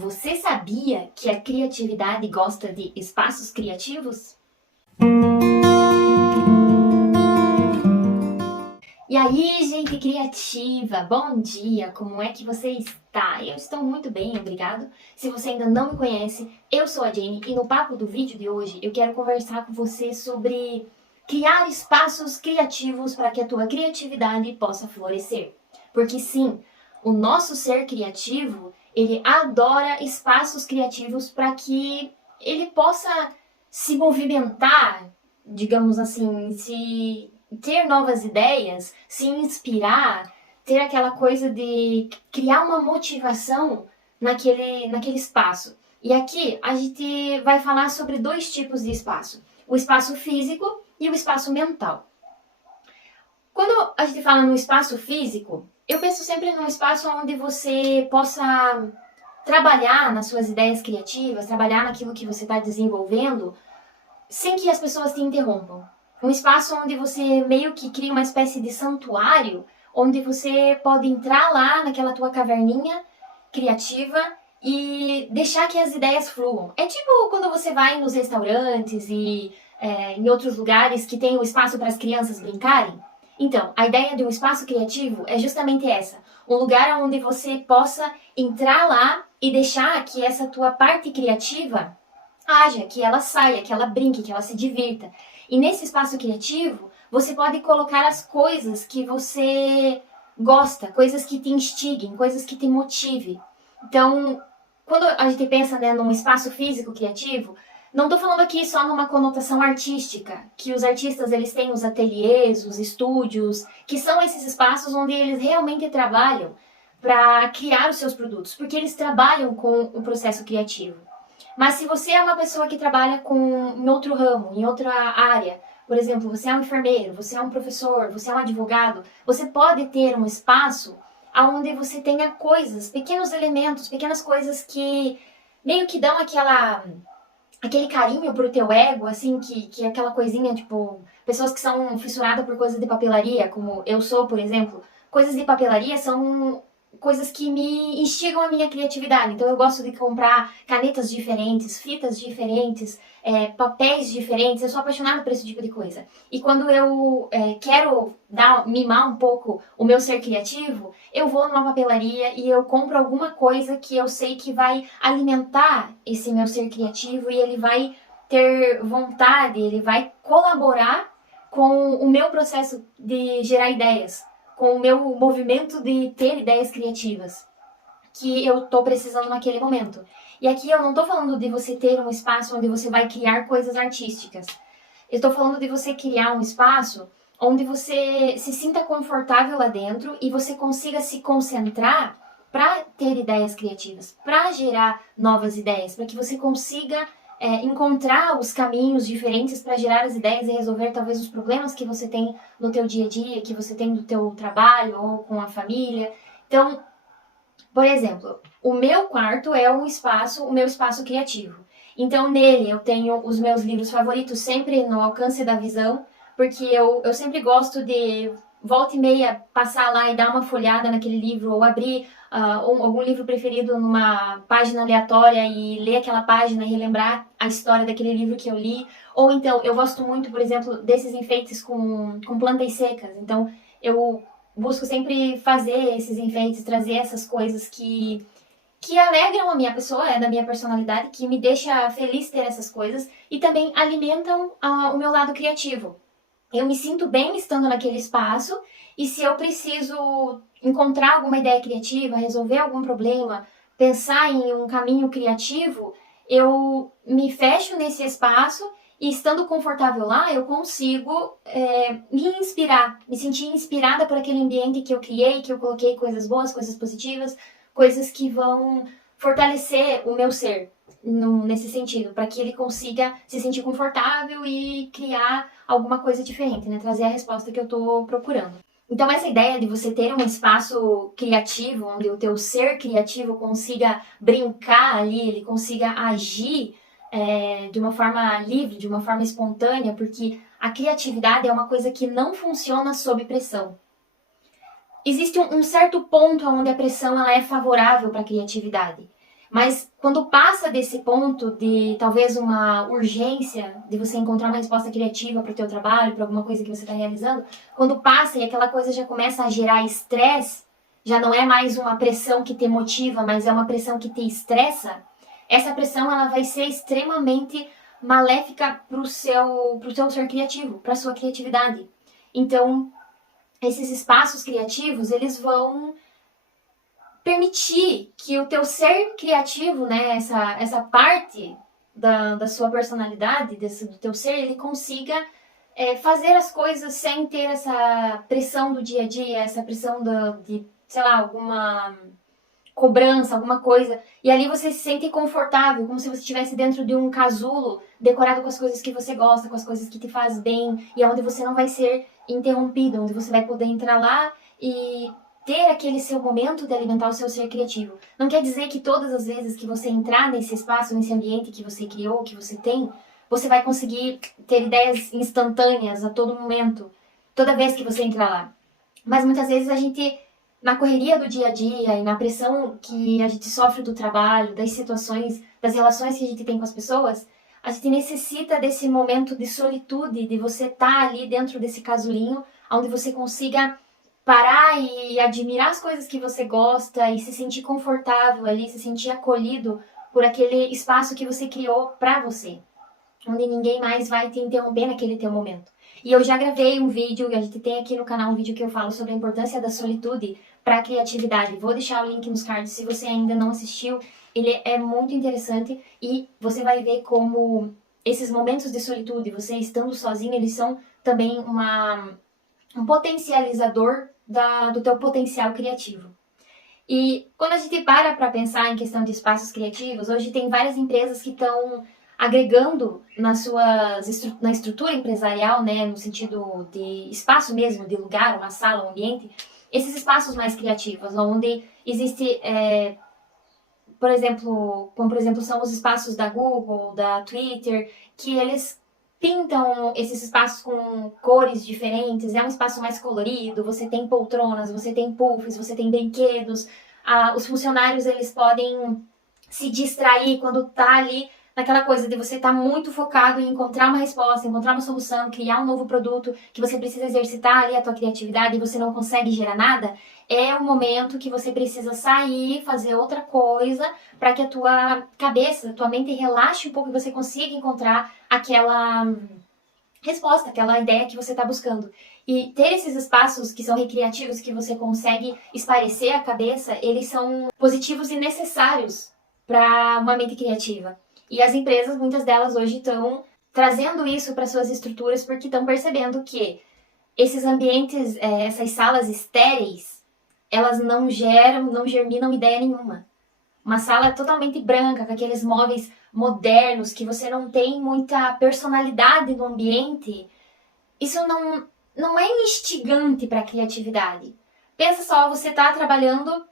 Você sabia que a criatividade gosta de espaços criativos? E aí, gente criativa, bom dia! Como é que você está? Eu estou muito bem, obrigado. Se você ainda não me conhece, eu sou a Jenny e no papo do vídeo de hoje eu quero conversar com você sobre criar espaços criativos para que a tua criatividade possa florescer. Porque sim, o nosso ser criativo, ele adora espaços criativos para que ele possa se movimentar, digamos assim, se ter novas ideias, se inspirar, ter aquela coisa de criar uma motivação naquele espaço. E aqui a gente vai falar sobre dois tipos de espaço: o espaço físico e o espaço mental. Quando a gente fala no espaço físico, eu penso sempre num espaço onde você possa trabalhar nas suas ideias criativas, trabalhar naquilo que você está desenvolvendo, sem que as pessoas te interrompam. Um espaço onde você meio que cria uma espécie de santuário, onde você pode entrar lá naquela tua caverninha criativa e deixar que as ideias fluam. É tipo quando você vai nos restaurantes e em outros lugares que tem o espaço para as crianças brincarem. Então, a ideia de um espaço criativo é justamente essa. Um lugar onde você possa entrar lá e deixar que essa tua parte criativa haja, que ela saia, que ela brinque, que ela se divirta. E nesse espaço criativo, você pode colocar as coisas que você gosta, coisas que te instiguem, coisas que te motivem. Então, quando a gente pensa, né, num espaço físico criativo, não estou falando aqui só numa conotação artística, que os artistas eles têm os ateliês, os estúdios, que são esses espaços onde eles realmente trabalham para criar os seus produtos, porque eles trabalham com o processo criativo. Mas se você é uma pessoa que trabalha em outro ramo, em outra área, por exemplo, você é um enfermeiro, você é um professor, você é um advogado, você pode ter um espaço onde você tenha coisas, pequenos elementos, pequenas coisas que meio que dão aquele carinho pro teu ego, assim, que é aquela coisinha, tipo, pessoas que são fissuradas por coisas de papelaria, como eu sou, por exemplo. Coisas de papelaria são coisas que me instigam a minha criatividade. Então eu gosto de comprar canetas diferentes, fitas diferentes, papéis diferentes. Eu sou apaixonada por esse tipo de coisa. E quando eu quero mimar um pouco o meu ser criativo, eu vou numa papelaria e eu compro alguma coisa que eu sei que vai alimentar esse meu ser criativo e ele vai ter vontade, ele vai colaborar com o meu processo de gerar ideias, com o meu movimento de ter ideias criativas que eu tô precisando naquele momento. E aqui eu não tô falando de você ter um espaço onde você vai criar coisas artísticas. Eu tô falando de você criar um espaço onde você se sinta confortável lá dentro e você consiga se concentrar para ter ideias criativas, para gerar novas ideias, para que você consiga encontrar os caminhos diferentes para gerar as ideias e resolver talvez os problemas que você tem no teu dia a dia, que você tem no teu trabalho ou com a família. Então, por exemplo, o meu quarto é o meu espaço criativo. Então, nele eu tenho os meus livros favoritos sempre no alcance da visão, porque eu sempre gosto de volta e meia passar lá e dar uma folhada naquele livro, ou abrir algum livro preferido numa página aleatória e ler aquela página e relembrar a história daquele livro que eu li. Ou então, eu gosto muito, por exemplo, desses enfeites com plantas secas. Então, eu busco sempre fazer esses enfeites, trazer essas coisas que alegram a minha pessoa, da minha personalidade, que me deixa feliz ter essas coisas e também alimentam o meu lado criativo. Eu me sinto bem estando naquele espaço e se eu preciso encontrar alguma ideia criativa, resolver algum problema, pensar em um caminho criativo, eu me fecho nesse espaço e estando confortável lá, eu consigo me inspirar, me sentir inspirada por aquele ambiente que eu criei, que eu coloquei coisas boas, coisas positivas, coisas que vão fortalecer o meu ser nesse sentido, para que ele consiga se sentir confortável e criar alguma coisa diferente, né? Trazer a resposta que eu estou procurando. Então essa ideia de você ter um espaço criativo, onde o teu ser criativo consiga brincar ali, ele consiga agir de uma forma livre, de uma forma espontânea, porque a criatividade é uma coisa que não funciona sob pressão. Existe um certo ponto onde a pressão ela é favorável para a criatividade. Mas quando passa desse ponto de talvez uma urgência de você encontrar uma resposta criativa para o teu trabalho, para alguma coisa que você está realizando, quando passa e aquela coisa já começa a gerar estresse, já não é mais uma pressão que te motiva, mas é uma pressão que te estressa, essa pressão ela vai ser extremamente maléfica pro seu ser criativo, para sua criatividade. Então, esses espaços criativos, eles vão permitir que o teu ser criativo, né, essa parte da sua personalidade, do teu ser, ele consiga fazer as coisas sem ter essa pressão do dia a dia, essa pressão de, sei lá, alguma cobrança, alguma coisa. E ali você se sente confortável, como se você estivesse dentro de um casulo decorado com as coisas que você gosta, com as coisas que te faz bem, e onde você não vai ser interrompido, onde você vai poder entrar lá e ter aquele seu momento de alimentar o seu ser criativo. Não quer dizer que todas as vezes que você entrar nesse espaço, nesse ambiente que você criou, que você tem, você vai conseguir ter ideias instantâneas a todo momento, toda vez que você entrar lá. Mas muitas vezes a gente, na correria do dia a dia e na pressão que a gente sofre do trabalho, das situações, das relações que a gente tem com as pessoas, a gente necessita desse momento de solitude, de você estar ali dentro desse casulinho, onde você consiga parar e admirar as coisas que você gosta e se sentir confortável ali, se sentir acolhido por aquele espaço que você criou para você, onde ninguém mais vai te interromper naquele teu momento. E eu já gravei um vídeo, a gente tem aqui no canal um vídeo que eu falo sobre a importância da solitude para a criatividade. Vou deixar o link nos cards se você ainda não assistiu. Ele é muito interessante e você vai ver como esses momentos de solitude, você estando sozinho, eles são também um potencializador do teu potencial criativo. E quando a gente para pensar em questão de espaços criativos, hoje tem várias empresas que estão agregando na estrutura empresarial, né, no sentido de espaço mesmo, de lugar, uma sala, um ambiente, esses espaços mais criativos, onde existe, por exemplo, como por exemplo são os espaços da Google, da Twitter, que eles pintam esses espaços com cores diferentes, é um espaço mais colorido, você tem poltronas, você tem puffs, você tem brinquedos, os funcionários eles podem se distrair quando tá ali naquela coisa de você estar muito focado em encontrar uma resposta, encontrar uma solução, criar um novo produto, que você precisa exercitar ali a tua criatividade e você não consegue gerar nada, é o momento que você precisa sair, fazer outra coisa, para que a tua cabeça, a tua mente relaxe um pouco e você consiga encontrar aquela resposta, aquela ideia que você está buscando. E ter esses espaços que são recreativos, que você consegue esparecer a cabeça, eles são positivos e necessários para uma mente criativa. E as empresas, muitas delas hoje estão trazendo isso para suas estruturas porque estão percebendo que esses ambientes, essas salas estéreis, elas não germinam ideia nenhuma. Uma sala totalmente branca, com aqueles móveis modernos, que você não tem muita personalidade no ambiente, isso não é instigante para a criatividade. Pensa só, você tá trabalhando,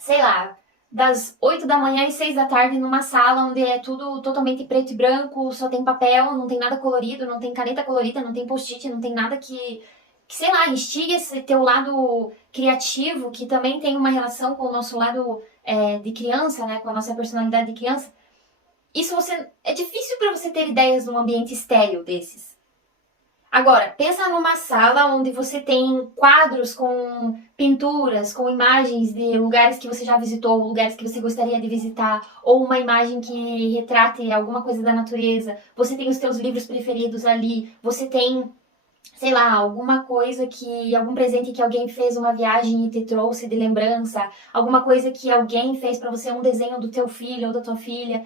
sei lá, das 8 da manhã às 6 da tarde numa sala onde é tudo totalmente preto e branco, só tem papel, não tem nada colorido, não tem caneta colorida, não tem post-it, não tem nada que sei lá, instiga esse teu lado criativo, que também tem uma relação com o nosso lado de criança, né, com a nossa personalidade de criança. Isso é difícil para você ter ideias num ambiente estéril desses. Agora, pensa numa sala onde você tem quadros com pinturas, com imagens de lugares que você já visitou, lugares que você gostaria de visitar, ou uma imagem que retrate alguma coisa da natureza. Você tem os teus livros preferidos ali, você tem, sei lá, alguma coisa algum presente que alguém fez uma viagem e te trouxe de lembrança, alguma coisa que alguém fez para você, um desenho do teu filho ou da tua filha.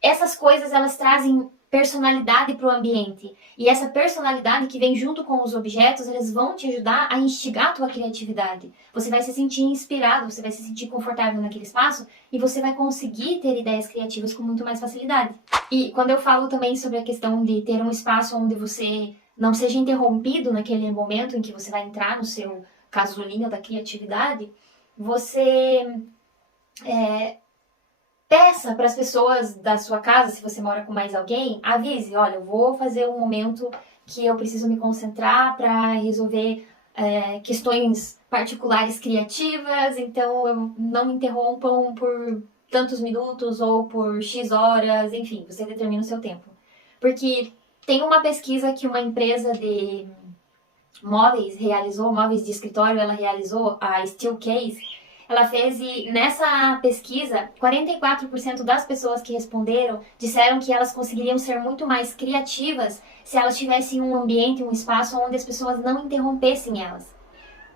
Essas coisas, elas trazem personalidade para o ambiente. E essa personalidade que vem junto com os objetos, eles vão te ajudar a instigar a tua criatividade. Você vai se sentir inspirado, você vai se sentir confortável naquele espaço e você vai conseguir ter ideias criativas com muito mais facilidade. E quando eu falo também sobre a questão de ter um espaço onde você não seja interrompido naquele momento em que você vai entrar no seu casulinho da criatividade, você peça para as pessoas da sua casa, se você mora com mais alguém, avise, olha, eu vou fazer um momento que eu preciso me concentrar para resolver questões particulares criativas, então não me interrompam por tantos minutos ou por X horas, enfim, você determina o seu tempo. Porque tem uma pesquisa que uma empresa de móveis realizou, móveis de escritório, ela realizou, a Steelcase, ela fez e nessa pesquisa, 44% das pessoas que responderam disseram que elas conseguiriam ser muito mais criativas se elas tivessem um ambiente, um espaço onde as pessoas não interrompessem elas.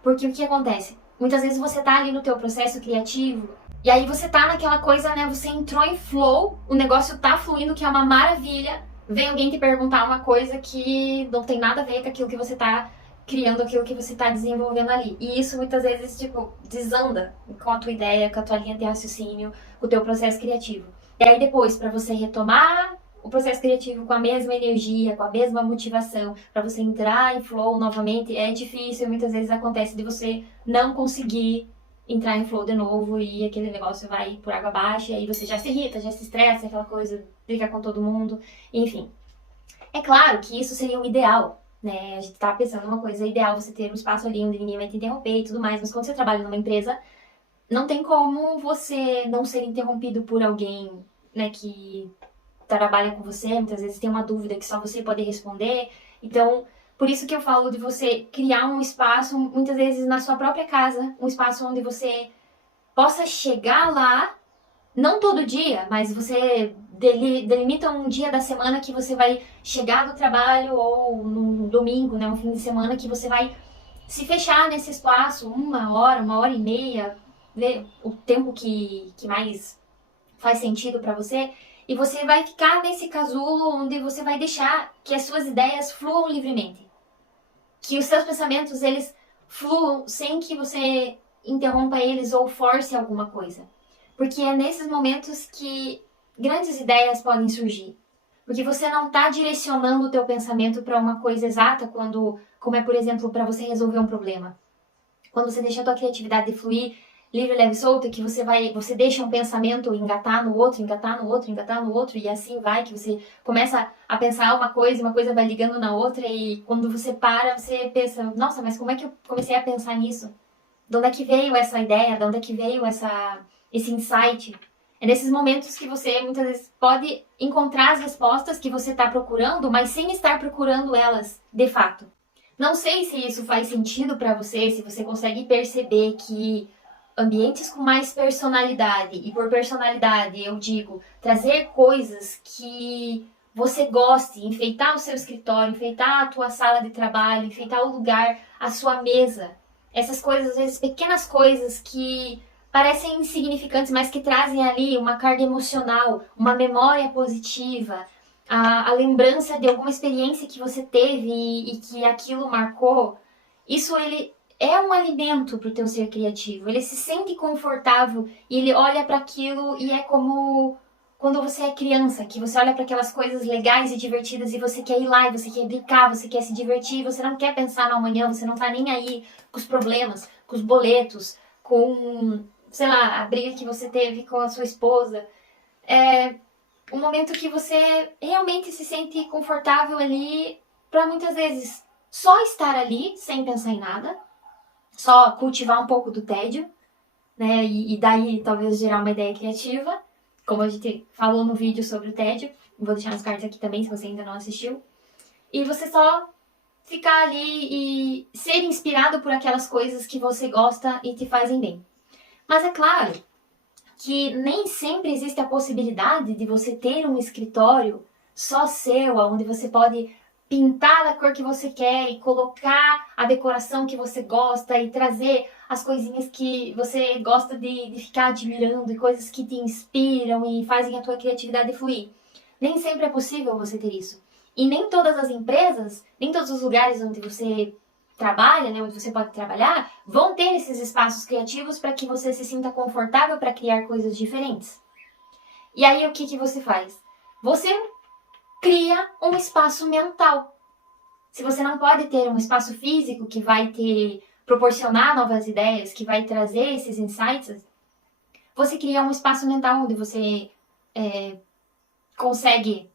Porque o que acontece? Muitas vezes você tá ali no teu processo criativo e aí você tá naquela coisa, né? Você entrou em flow, o negócio tá fluindo, que é uma maravilha. Vem alguém te perguntar uma coisa que não tem nada a ver com aquilo que você tá criando, aquilo que você tá desenvolvendo ali. E isso muitas vezes, tipo, desanda com a tua ideia, com a tua linha de raciocínio, com o teu processo criativo. E aí depois, para você retomar o processo criativo com a mesma energia, com a mesma motivação, para você entrar em flow novamente, é difícil, muitas vezes acontece de você não conseguir entrar em flow de novo e aquele negócio vai por água abaixo, e aí você já se irrita, já se estressa, aquela coisa, briga com todo mundo, enfim. É claro que isso seria o ideal, né? A gente tá pensando numa coisa ideal, você ter um espaço ali onde ninguém vai te interromper e tudo mais, mas quando você trabalha numa empresa, não tem como você não ser interrompido por alguém, né, que trabalha com você, muitas vezes tem uma dúvida que só você pode responder. Então, por isso que eu falo de você criar um espaço, muitas vezes na sua própria casa, um espaço onde você possa chegar lá, não todo dia, mas você delimita um dia da semana que você vai chegar do trabalho ou num domingo, né, um fim de semana que você vai se fechar nesse espaço, uma hora e meia, ver o tempo que mais faz sentido para você, e você vai ficar nesse casulo onde você vai deixar que as suas ideias fluam livremente. Que os seus pensamentos, eles fluam sem que você interrompa eles ou force alguma coisa. Porque é nesses momentos que grandes ideias podem surgir. Porque você não está direcionando o teu pensamento para uma coisa exata, como é, por exemplo, para você resolver um problema. Quando você deixa a tua criatividade fluir, livre, leve e solta, que você deixa um pensamento engatar no outro, engatar no outro, engatar no outro, e assim vai, que você começa a pensar uma coisa vai ligando na outra, e quando você para, você pensa, nossa, mas como é que eu comecei a pensar nisso? De onde é que veio essa ideia? De onde é que veio esse insight? É nesses momentos que você muitas vezes pode encontrar as respostas que você está procurando, mas sem estar procurando elas de fato. Não sei se isso faz sentido para você, se você consegue perceber que ambientes com mais personalidade, e por personalidade eu digo trazer coisas que você goste, enfeitar o seu escritório, enfeitar a tua sala de trabalho, enfeitar o lugar, a sua mesa. Essas coisas, às vezes pequenas coisas que parecem insignificantes, mas que trazem ali uma carga emocional, uma memória positiva, a lembrança de alguma experiência que você teve e que aquilo marcou. Isso ele é um alimento para o teu ser criativo. Ele se sente confortável e ele olha para aquilo e é como quando você é criança, que você olha para aquelas coisas legais e divertidas e você quer ir lá, e você quer brincar, você quer se divertir, você não quer pensar no amanhã, você não tá nem aí com os problemas, com os boletos, com, sei lá, a briga que você teve com a sua esposa. É um momento que você realmente se sente confortável ali para muitas vezes só estar ali sem pensar em nada, só cultivar um pouco do tédio, né? E daí talvez gerar uma ideia criativa, como a gente falou no vídeo sobre o tédio. Vou deixar nas cartas aqui também, se você ainda não assistiu. E você só ficar ali e ser inspirado por aquelas coisas que você gosta e te fazem bem. Mas é claro que nem sempre existe a possibilidade de você ter um escritório só seu, onde você pode pintar da cor que você quer e colocar a decoração que você gosta e trazer as coisinhas que você gosta de ficar admirando e coisas que te inspiram e fazem a tua criatividade fluir. Nem sempre é possível você ter isso. E nem todas as empresas, nem todos os lugares onde você trabalha, né, onde você pode trabalhar, vão ter esses espaços criativos para que você se sinta confortável para criar coisas diferentes. E aí o que você faz? Você cria um espaço mental. Se você não pode ter um espaço físico que vai te proporcionar novas ideias, que vai trazer esses insights, você cria um espaço mental onde você consegue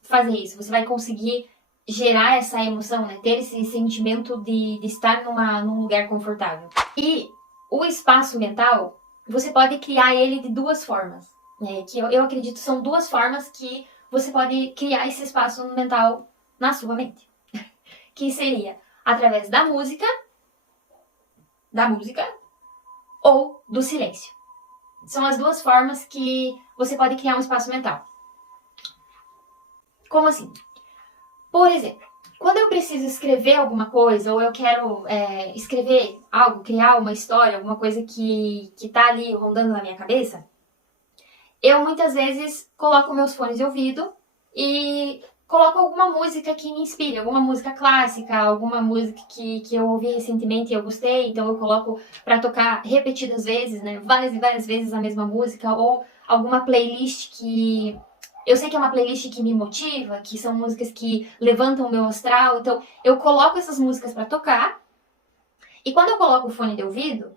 fazer isso. Você vai conseguir gerar essa emoção, né? Ter esse sentimento de estar num lugar confortável. E o espaço mental, você pode criar ele de duas formas. que eu acredito são duas formas que você pode criar esse espaço mental na sua mente. Que seria através da música ou do silêncio. São as duas formas que você pode criar um espaço mental. Como assim? Por exemplo, quando eu preciso escrever alguma coisa, ou eu quero escrever algo, criar uma história, alguma coisa que tá ali rondando na minha cabeça, eu muitas vezes coloco meus fones de ouvido e coloco alguma música que me inspire, alguma música clássica, alguma música que eu ouvi recentemente e eu gostei, então eu coloco para tocar repetidas vezes, né, várias e várias vezes a mesma música, ou alguma playlist que eu sei que é uma playlist que me motiva, que são músicas que levantam o meu astral, então eu coloco essas músicas para tocar, e quando eu coloco o fone de ouvido,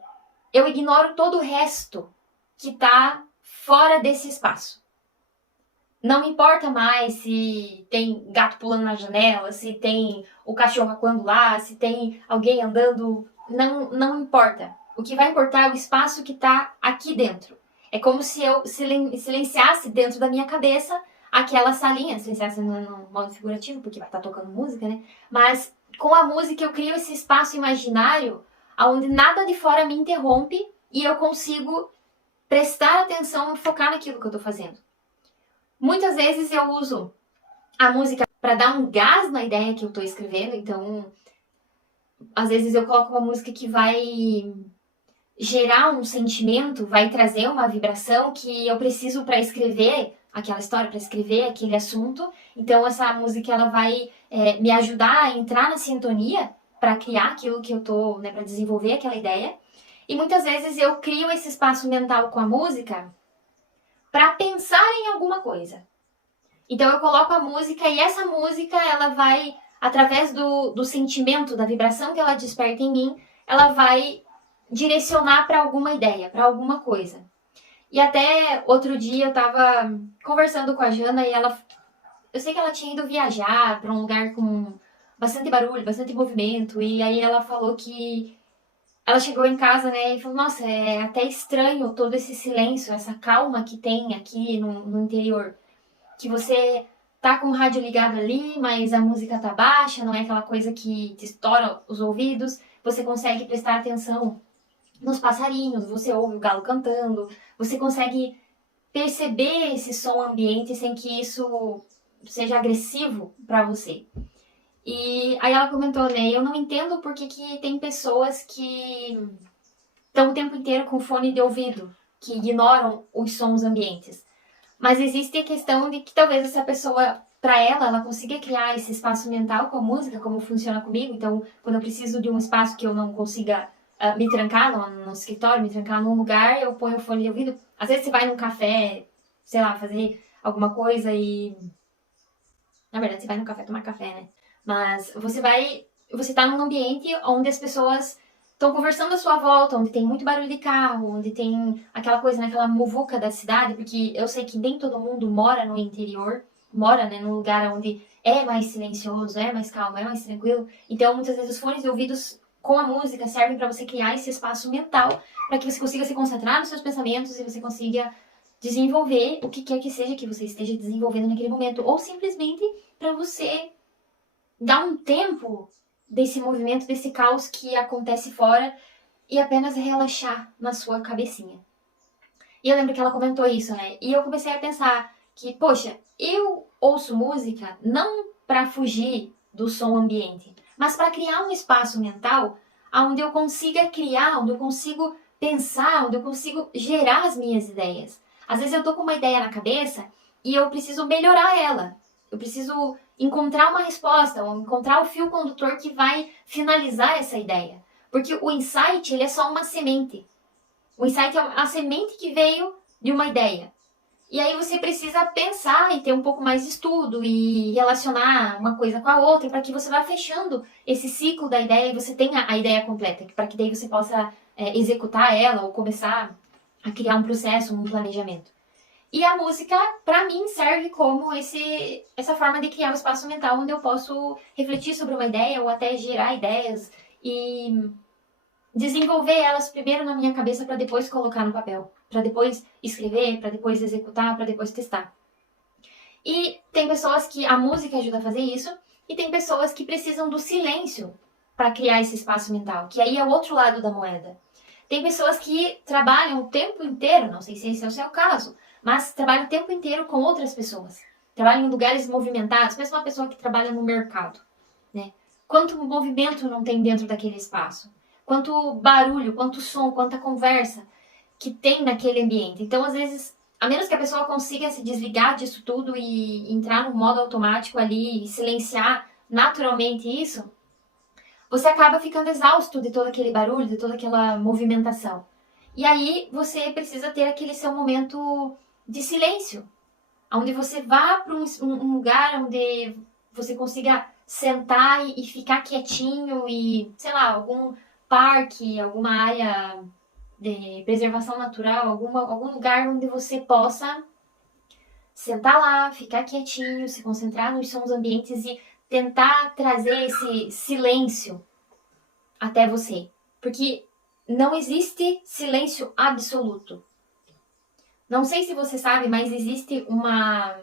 eu ignoro todo o resto que tá fora desse espaço. Não me importa mais se tem gato pulando na janela, se tem o cachorro acuando lá, se tem alguém andando. Não importa. O que vai importar é o espaço que está aqui dentro. É como se eu silenciasse dentro da minha cabeça aquela salinha. Silenciasse no modo figurativo, porque vai estar tocando música, né? Mas com a música eu crio esse espaço imaginário onde nada de fora me interrompe e eu consigo prestar atenção e focar naquilo que eu estou fazendo. Muitas vezes eu uso a música para dar um gás na ideia que eu estou escrevendo, então às vezes eu coloco uma música que vai gerar um sentimento, vai trazer uma vibração que eu preciso para escrever aquela história, para escrever aquele assunto. Então essa música ela vai me ajudar a entrar na sintonia para criar aquilo que eu estou, né, para desenvolver aquela ideia. E muitas vezes eu crio esse espaço mental com a música para pensar em alguma coisa. Então eu coloco a música e essa música ela vai, através do sentimento, da vibração que ela desperta em mim, ela vai direcionar para alguma ideia, para alguma coisa. E até outro dia eu tava conversando com a Jana e eu sei que ela tinha ido viajar para um lugar com bastante barulho, bastante movimento, e aí ela falou que ela chegou em casa, né, e falou, nossa, é até estranho todo esse silêncio, essa calma que tem aqui no interior. Que você tá com o rádio ligado ali, mas a música tá baixa, não é aquela coisa que te estoura os ouvidos. Você consegue prestar atenção nos passarinhos, você ouve o galo cantando, você consegue perceber esse som ambiente sem que isso seja agressivo para você. E aí ela comentou, né, eu não entendo por que tem pessoas que estão o tempo inteiro com fone de ouvido, que ignoram os sons ambientes. Mas existe a questão de que talvez essa pessoa, para ela consiga criar esse espaço mental com a música, como funciona comigo. Então, quando eu preciso de um espaço que eu não consiga me trancar no escritório, me trancar num lugar, eu ponho o fone de ouvido. Às vezes você vai num café, sei lá, fazer alguma coisa e... Na verdade, você vai no café tomar café, né? Mas você tá num ambiente onde as pessoas estão conversando à sua volta, onde tem muito barulho de carro, onde tem aquela coisa, naquela muvuca da cidade, porque eu sei que nem todo mundo mora no interior, mora, né, num lugar onde é mais silencioso, é mais calmo, é mais tranquilo. Então, muitas vezes os fones de ouvidos com a música servem para você criar esse espaço mental, para que você consiga se concentrar nos seus pensamentos e você consiga desenvolver o que quer que seja que você esteja desenvolvendo naquele momento, ou simplesmente para você dar um tempo desse movimento, desse caos que acontece fora e apenas relaxar na sua cabecinha. E eu lembro que ela comentou isso, né? E eu comecei a pensar que, poxa, eu ouço música não para fugir do som ambiente, mas para criar um espaço mental onde eu consiga criar, onde eu consigo pensar, onde eu consigo gerar as minhas ideias. Às vezes eu tô com uma ideia na cabeça e eu preciso melhorar ela. Eu preciso encontrar uma resposta, ou encontrar o fio condutor que vai finalizar essa ideia. Porque o insight, ele é só uma semente. O insight é a semente que veio de uma ideia. E aí você precisa pensar e ter um pouco mais de estudo e relacionar uma coisa com a outra para que você vá fechando esse ciclo da ideia e você tenha a ideia completa, para que daí você possa executar ela ou começar a criar um processo, um planejamento. E a música, para mim, serve como essa forma de criar um espaço mental onde eu posso refletir sobre uma ideia ou até gerar ideias e desenvolver elas primeiro na minha cabeça para depois colocar no papel. para depois escrever, para depois executar, para depois testar. E tem pessoas que a música ajuda a fazer isso, e tem pessoas que precisam do silêncio para criar esse espaço mental, que aí é o outro lado da moeda. Tem pessoas que trabalham o tempo inteiro, não sei se esse é o seu caso, mas trabalham o tempo inteiro com outras pessoas. Trabalham em lugares movimentados, mesmo uma pessoa que trabalha no mercado, né? Quanto movimento não tem dentro daquele espaço? Quanto barulho, quanto som, quanta conversa que tem naquele ambiente. Então, às vezes, a menos que a pessoa consiga se desligar disso tudo e entrar no modo automático ali e silenciar naturalmente isso, você acaba ficando exausto de todo aquele barulho, de toda aquela movimentação. E aí você precisa ter aquele seu momento de silêncio, onde você vá para um lugar onde você consiga sentar e ficar quietinho e, sei lá, algum parque, alguma área de preservação natural, algum lugar onde você possa sentar lá, ficar quietinho, se concentrar nos sons ambientes e tentar trazer esse silêncio até você. Porque não existe silêncio absoluto. Não sei se você sabe, mas existe uma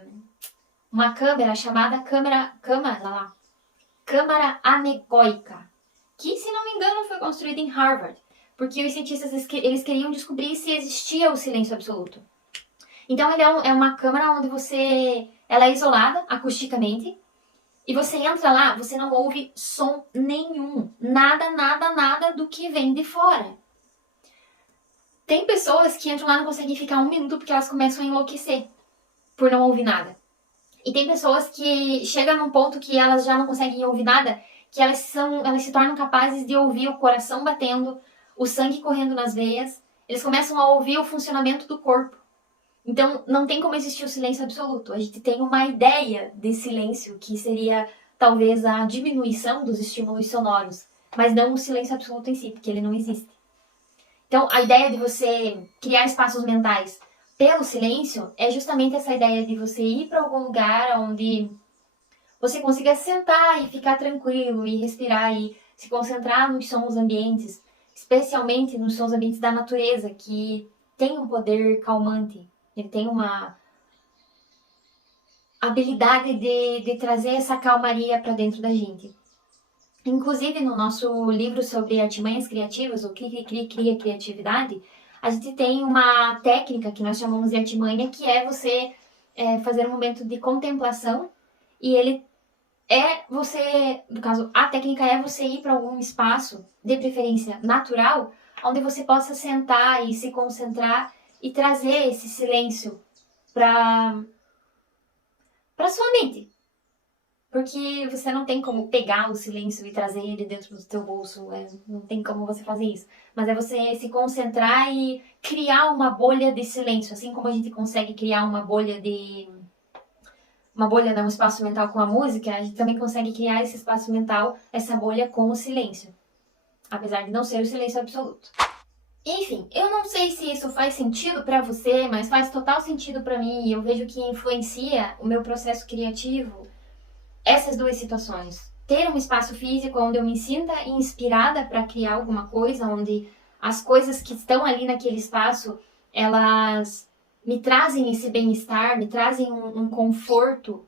câmera chamada câmara anecoica, que, se não me engano, foi construída em Harvard, porque os cientistas eles queriam descobrir se existia o silêncio absoluto. Então, ele é uma câmara onde ela é isolada acusticamente, e você entra lá, você não ouve som nenhum, nada do que vem de fora. Tem pessoas que entram lá e não conseguem ficar um minuto porque elas começam a enlouquecer por não ouvir nada. E tem pessoas que chegam num ponto que elas já não conseguem ouvir nada, que elas se tornam capazes de ouvir o coração batendo, o sangue correndo nas veias, eles começam a ouvir o funcionamento do corpo. Então, não tem como existir o silêncio absoluto. A gente tem uma ideia de silêncio, que seria talvez a diminuição dos estímulos sonoros, mas não o silêncio absoluto em si, porque ele não existe. Então, a ideia de você criar espaços mentais pelo silêncio é justamente essa ideia de você ir para algum lugar onde você consiga sentar e ficar tranquilo e respirar e se concentrar nos sons ambientes, especialmente nos sons ambientes da natureza, que tem um poder calmante. Ele tem uma habilidade de trazer essa calmaria para dentro da gente. Inclusive, no nosso livro sobre artimanhas criativas, o Cria Criatividade, a gente tem uma técnica que nós chamamos de artimanha, que é você fazer um momento de contemplação, e ele no caso, a técnica é você ir para algum espaço, de preferência natural, onde você possa sentar e se concentrar e trazer esse silêncio para sua mente. Porque você não tem como pegar o silêncio e trazer ele dentro do seu bolso, não tem como você fazer isso. Mas é você se concentrar e criar uma bolha de silêncio, assim como a gente consegue criar uma bolha um espaço mental com a música, a gente também consegue criar esse espaço mental, essa bolha com o silêncio. Apesar de não ser o silêncio absoluto. Enfim, eu não sei se isso faz sentido pra você, mas faz total sentido pra mim, e eu vejo que influencia o meu processo criativo essas duas situações. Ter um espaço físico onde eu me sinta inspirada para criar alguma coisa, onde as coisas que estão ali naquele espaço, elas me trazem esse bem-estar, me trazem um conforto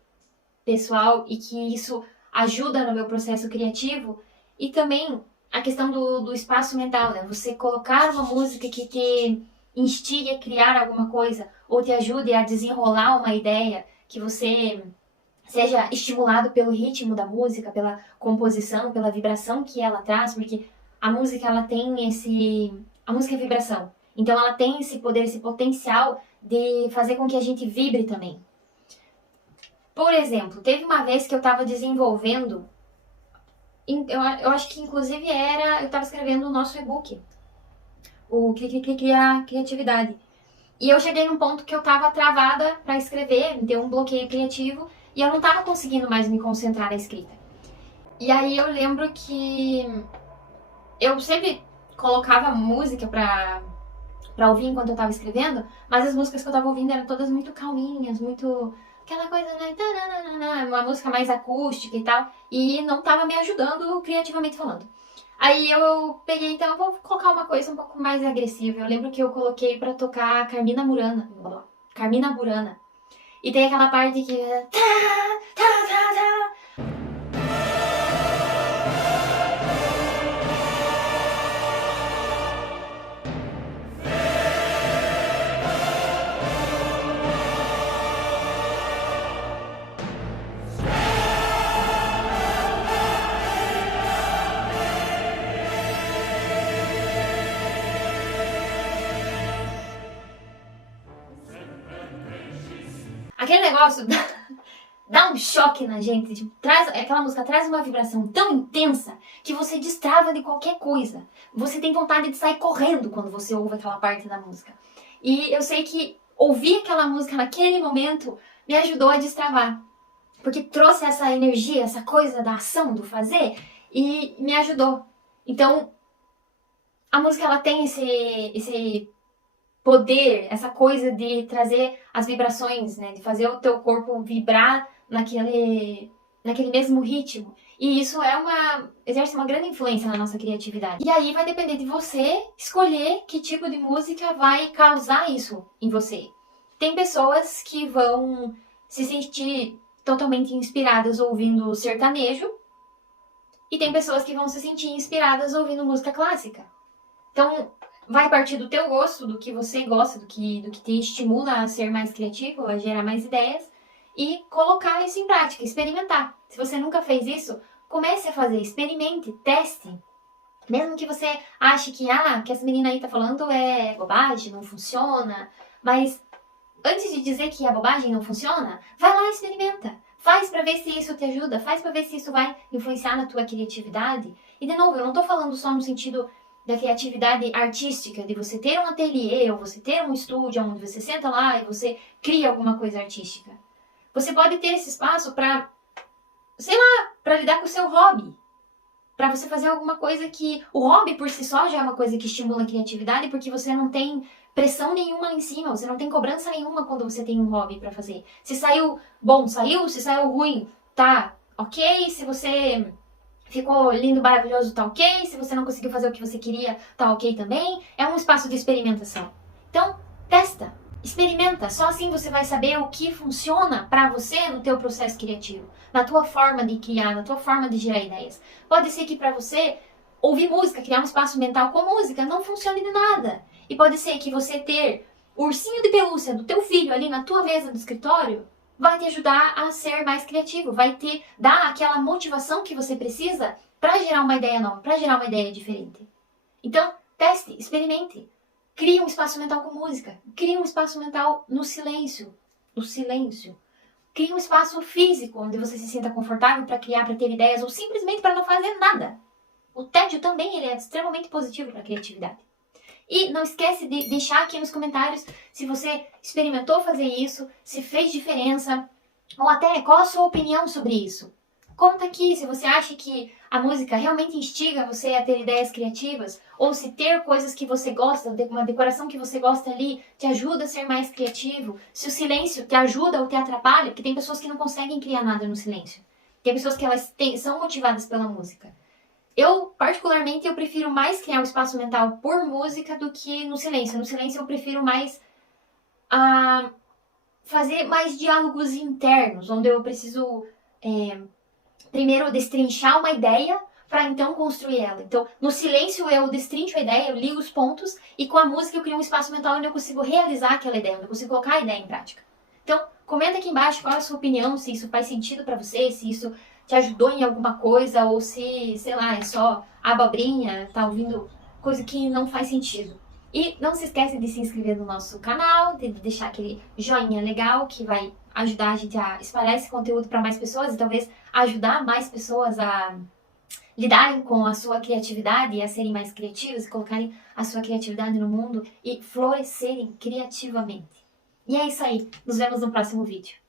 pessoal e que isso ajuda no meu processo criativo. E também a questão do espaço mental, né? Você colocar uma música que te instigue a criar alguma coisa ou te ajude a desenrolar uma ideia, que você seja estimulado pelo ritmo da música, pela composição, pela vibração que ela traz, porque a música ela tem a música é vibração. Então ela tem esse poder, esse potencial de fazer com que a gente vibre também. Por exemplo, teve uma vez que eu estava desenvolvendo, eu acho que inclusive eu estava escrevendo o nosso e-book, o Cria Criatividade. E eu cheguei num ponto que eu estava travada para escrever, me deu um bloqueio criativo, e eu não estava conseguindo mais me concentrar na escrita. E aí eu lembro que eu sempre colocava música pra ouvir enquanto eu tava escrevendo, mas as músicas que eu tava ouvindo eram todas muito calminhas, muito aquela coisa, né, uma música mais acústica e tal, e não tava me ajudando criativamente falando. Aí eu peguei, então eu vou colocar uma coisa um pouco mais agressiva. Eu lembro que eu coloquei pra tocar Carmina Burana. Carmina Burana. E tem aquela parte que... Aquele negócio dá um choque na gente, tipo, aquela música traz uma vibração tão intensa que você destrava de qualquer coisa. Você tem vontade de sair correndo quando você ouve aquela parte da música. E eu sei que ouvir aquela música naquele momento me ajudou a destravar. Porque trouxe essa energia, essa coisa da ação, do fazer, e me ajudou. Então, a música ela tem esse poder, essa coisa de trazer as vibrações, né? De fazer o teu corpo vibrar naquele mesmo ritmo. E isso exerce uma grande influência na nossa criatividade. E aí vai depender de você escolher que tipo de música vai causar isso em você. Tem pessoas que vão se sentir totalmente inspiradas ouvindo sertanejo, e tem pessoas que vão se sentir inspiradas ouvindo música clássica. Então, vai partir do teu gosto, do que você gosta, do que te estimula a ser mais criativo, a gerar mais ideias, e colocar isso em prática, experimentar. Se você nunca fez isso, comece a fazer, experimente, teste. Mesmo que você ache que essa menina aí tá falando é bobagem, não funciona, mas antes de dizer que a bobagem não funciona, vai lá e experimenta. Faz pra ver se isso te ajuda, faz pra ver se isso vai influenciar na tua criatividade. E de novo, eu não tô falando só no sentido da criatividade artística, de você ter um ateliê, ou você ter um estúdio onde você senta lá e você cria alguma coisa artística. Você pode ter esse espaço para, sei lá, para lidar com o seu hobby. Para você fazer alguma coisa que... O hobby por si só já é uma coisa que estimula a criatividade, porque você não tem pressão nenhuma lá em cima, você não tem cobrança nenhuma quando você tem um hobby para fazer. Se saiu bom, saiu. Se saiu ruim, tá ok. Se você ficou lindo, maravilhoso, tá ok. Se você não conseguiu fazer o que você queria, tá ok também. É um espaço de experimentação. Então, testa, experimenta. Só assim você vai saber o que funciona pra você no teu processo criativo, na tua forma de criar, na tua forma de gerar ideias. Pode ser que pra você ouvir música, criar um espaço mental com música, não funcione de nada. E pode ser que você ter o ursinho de pelúcia do teu filho ali na tua mesa do escritório vai te ajudar a ser mais criativo, vai te dar aquela motivação que você precisa para gerar uma ideia nova, para gerar uma ideia diferente. Então, teste, experimente. Crie um espaço mental com música. Crie um espaço mental no silêncio. No silêncio. Crie um espaço físico onde você se sinta confortável para criar, para ter ideias ou simplesmente para não fazer nada. O tédio também ele é extremamente positivo para a criatividade. E não esquece de deixar aqui nos comentários se você experimentou fazer isso, se fez diferença, ou até qual a sua opinião sobre isso. Conta aqui se você acha que a música realmente instiga você a ter ideias criativas, ou se ter coisas que você gosta, uma decoração que você gosta ali, te ajuda a ser mais criativo, se o silêncio te ajuda ou te atrapalha, porque tem pessoas que não conseguem criar nada no silêncio. Tem pessoas que são motivadas pela música. Eu, particularmente, eu prefiro mais criar um espaço mental por música do que no silêncio. No silêncio eu prefiro mais fazer mais diálogos internos, onde eu preciso primeiro destrinchar uma ideia para então construir ela. Então, no silêncio eu destrincho a ideia, eu ligo os pontos, e com a música eu crio um espaço mental onde eu consigo realizar aquela ideia, onde eu consigo colocar a ideia em prática. Então, comenta aqui embaixo qual é a sua opinião, se isso faz sentido para você, se isso te ajudou em alguma coisa, ou se, sei lá, é só abobrinha, tá ouvindo coisa que não faz sentido. E não se esquece de se inscrever no nosso canal, de deixar aquele joinha legal que vai ajudar a gente a espalhar esse conteúdo para mais pessoas e talvez ajudar mais pessoas a lidarem com a sua criatividade e a serem mais criativos e colocarem a sua criatividade no mundo e florescerem criativamente. E é isso aí, nos vemos no próximo vídeo.